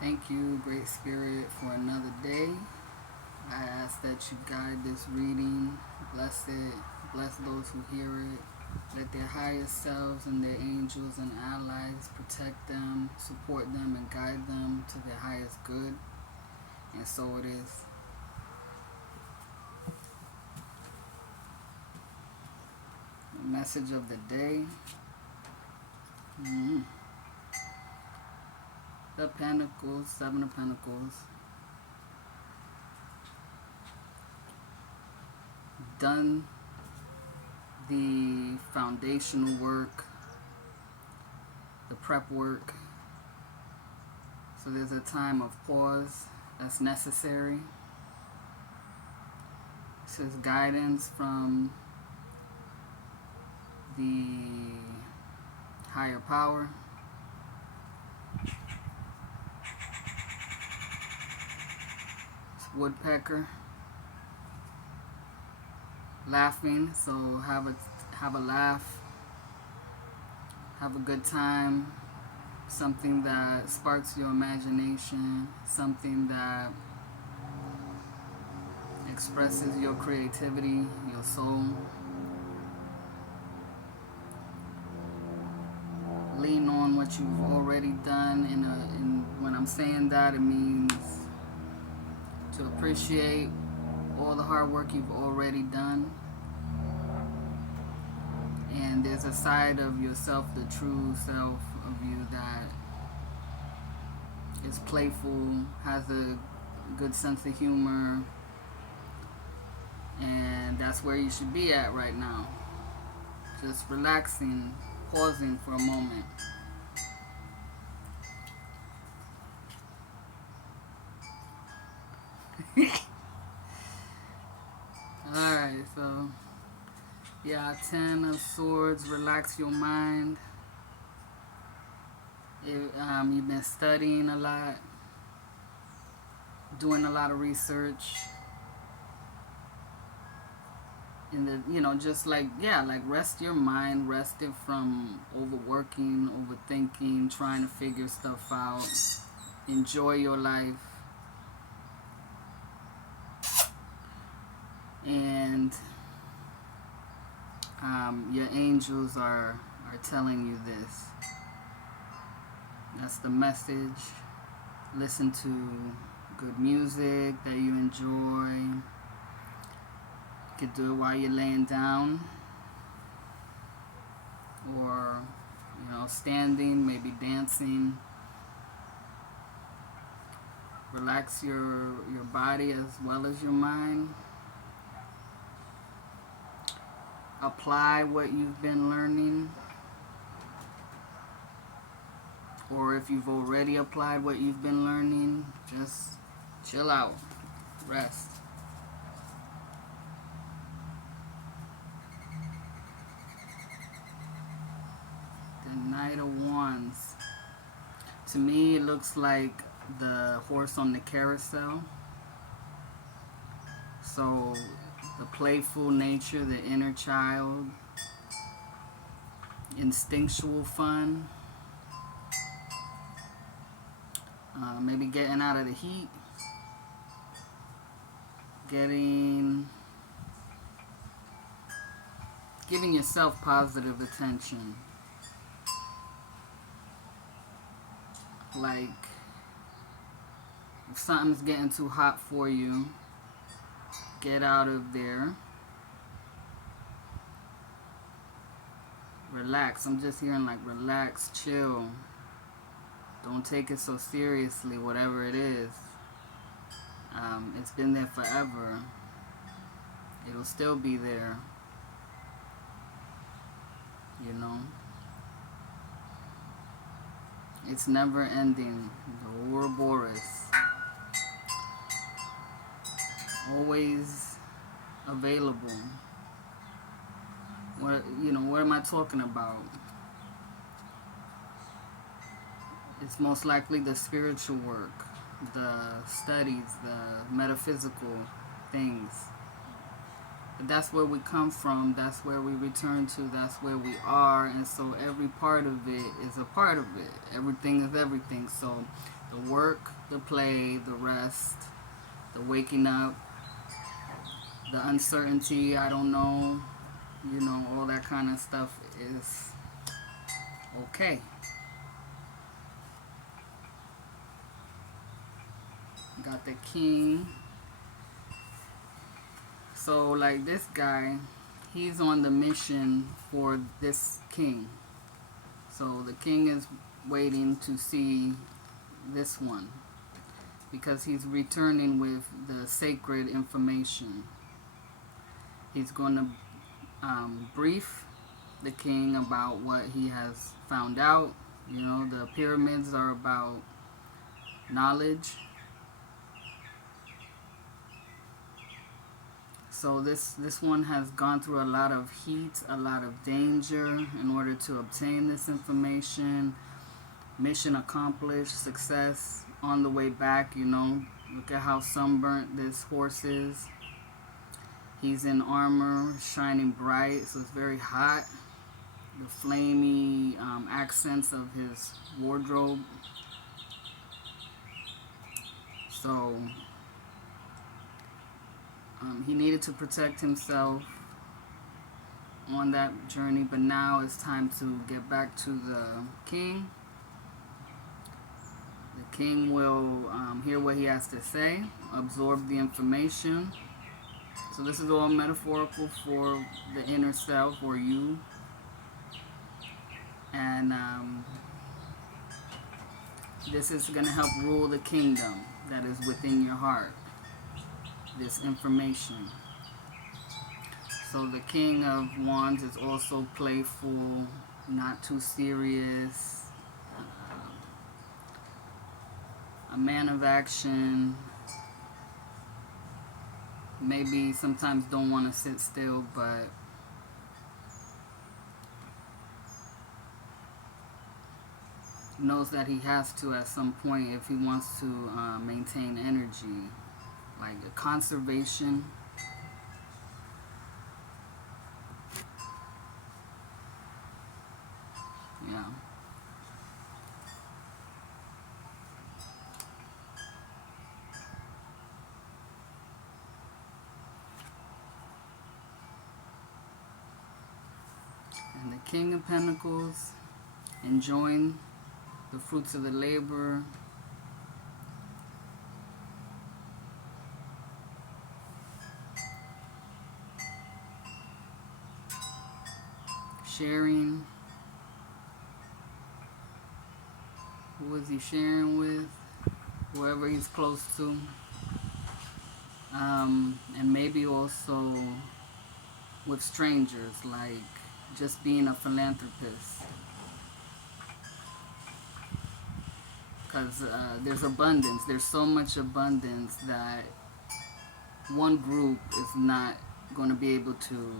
Thank you, Great Spirit, for another day. I ask that you guide this reading, bless it, bless those who hear it. Let their highest selves and their angels and allies protect them, support them, and guide them to their highest good. And so it is. The message of the day. Mm-hmm. The Pentacles, Seven of Pentacles. Done the foundational work, the prep work. So there's a time of pause that's necessary. It says guidance from the higher power. It's woodpecker laughing, so have a laugh, have a good time, something that sparks your imagination, something that expresses your creativity, your soul. Lean on what you've already done. When I'm saying that, it means to appreciate all the hard work you've already done. And there's a side of yourself, the true self of you, that is playful, has a good sense of humor, and that's where you should be at right now. Just relaxing, pausing for a moment. Alright, so yeah, Ten of Swords, relax your mind. You've been studying a lot, doing a lot of research. Just like rest your mind, rest it from overworking, overthinking, trying to figure stuff out. Enjoy your life. And your angels are telling you this. That's the message. Listen to good music that you enjoy. You could do it while you're laying down, or standing, maybe dancing. Relax your body as well as your mind. Apply what you've been learning, or if you've already applied what you've been learning, just chill out, rest. The Knight of Wands. To me, it looks like the horse on the carousel. So the playful nature, the inner child, instinctual fun, maybe getting out of the heat, giving yourself positive attention. Like if something's getting too hot for you, get out of there. Relax. I'm just hearing like relax, chill. Don't take it so seriously, whatever it is. It's been there forever. It'll still be there. It's never ending. The Ouroboros. Always available. What am I talking about? It's most likely the spiritual work, the studies, the metaphysical things. That's where we come from, that's where we return to, that's where we are, and so every part of it is a part of it. Everything is everything. So The work, the play, the rest, the waking up, the uncertainty, I don't know, all that kind of stuff is okay. Got the king. So, like this guy, he's on the mission for this king. So, the king is waiting to see this one because he's returning with the sacred information. He's going to brief the king about what he has found out. The pyramids are about knowledge. So this one has gone through a lot of heat, a lot of danger in order to obtain this information. Mission accomplished, success on the way back. Look at how sunburnt this horse is. He's in armor, shining bright, so it's very hot. The flamey accents of his wardrobe. So he needed to protect himself on that journey, but now it's time to get back to the king. The king will hear what he has to say, absorb the information. So this is all metaphorical for the inner self or you. And this is going to help rule the kingdom that is within your heart. This information. So the King of Wands is also playful, not too serious, a man of action. Maybe sometimes don't want to sit still, but knows that he has to at some point if he wants to maintain energy, like a conservation. Yeah. And the King of Pentacles, enjoying the fruits of the labor. Sharing. Who is he sharing with? Whoever he's close to. And maybe also with strangers, like just being a philanthropist. Because there's abundance. There's so much abundance that one group is not going to be able to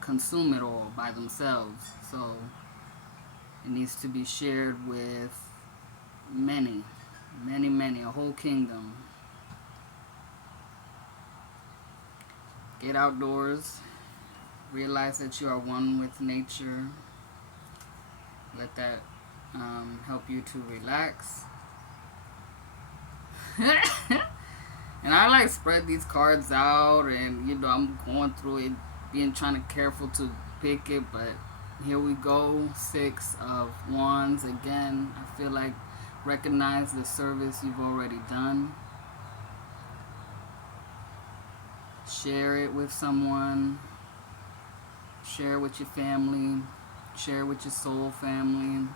consume it all by themselves. So it needs to be shared with many, many, many, a whole kingdom. Get outdoors. Realize that you are one with nature. Let that help you to relax. And I like spread these cards out, and I'm going through it, trying to careful to pick it, but here we go. 6 of Wands again. I feel like recognize the service you've already done. Share it with someone. Share it with your family. Share it with your soul family.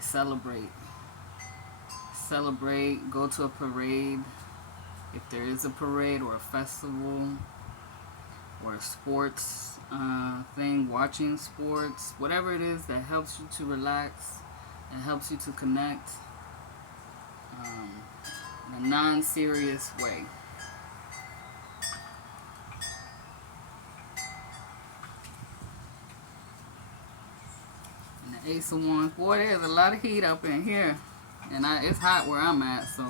Celebrate. Go to a parade, if there is a parade or a festival or a sports thing, watching sports, whatever it is that helps you to relax and helps you to connect in a non-serious way. And the Ace of Wands, boy, there's a lot of heat up in here, and it's hot where I'm at, so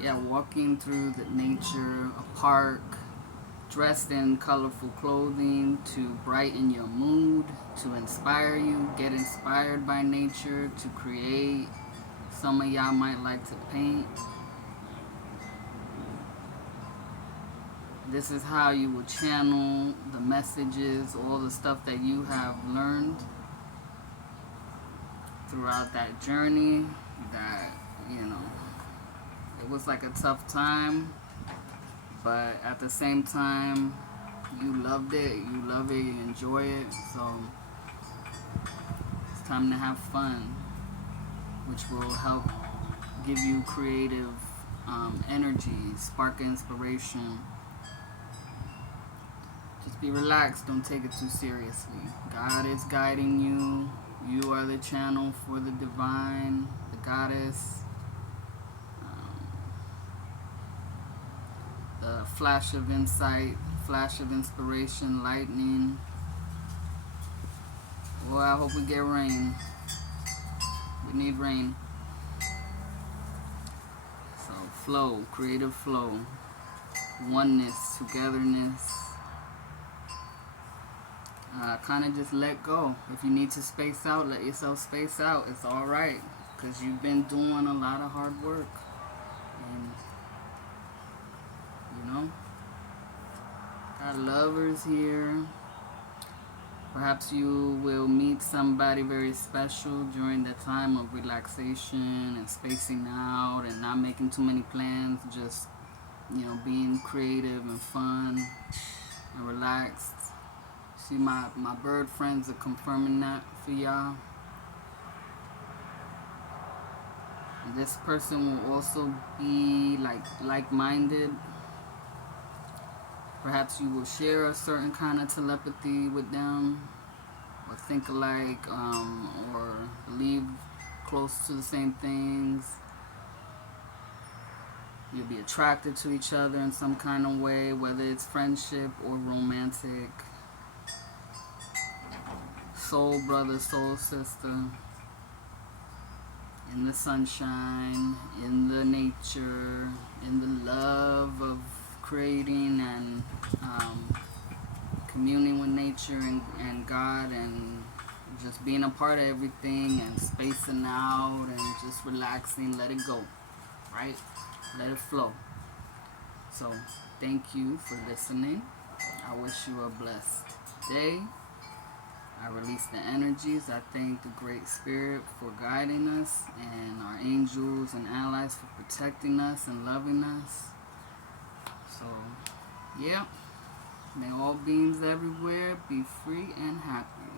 yeah, walking through the nature, a park, dressed in colorful clothing to brighten your mood, to inspire you, get inspired by nature, to create. Some of y'all might like to paint. This is how you will channel the messages, all the stuff that you have learned throughout that journey. That, it was like a tough time, but at the same time, you loved it, you enjoy it. So it's time to have fun, which will help give you creative energy, spark inspiration. Just be relaxed, don't take it too seriously. God is guiding you. You are the channel for the divine, the goddess. The flash of insight, flash of inspiration, lightning. Well, I hope we get rain. We need rain. So flow, creative flow, oneness, togetherness. Kind of just let go. If you need to space out, let yourself space out. It's all right, because you've been doing a lot of hard work. And, got lovers here. Perhaps you will meet somebody very special during the time of relaxation and spacing out and not making too many plans. Just, being creative and fun and relaxed. See, my bird friends are confirming that for y'all. And this person will also be like-minded. Perhaps you will share a certain kind of telepathy with them, or think alike, or believe close to the same things. You'll be attracted to each other in some kind of way, whether it's friendship or romantic. Soul brother, soul sister. In the sunshine, in the nature, in the love of creating and communing with nature and God, and just being a part of everything and spacing out and just relaxing. Let it go, right? Let it flow. So thank you for listening. I wish you a blessed day. I release the energies. I thank the Great Spirit for guiding us, and our angels and allies for protecting us and loving us. So, yeah. May all beings everywhere be free and happy.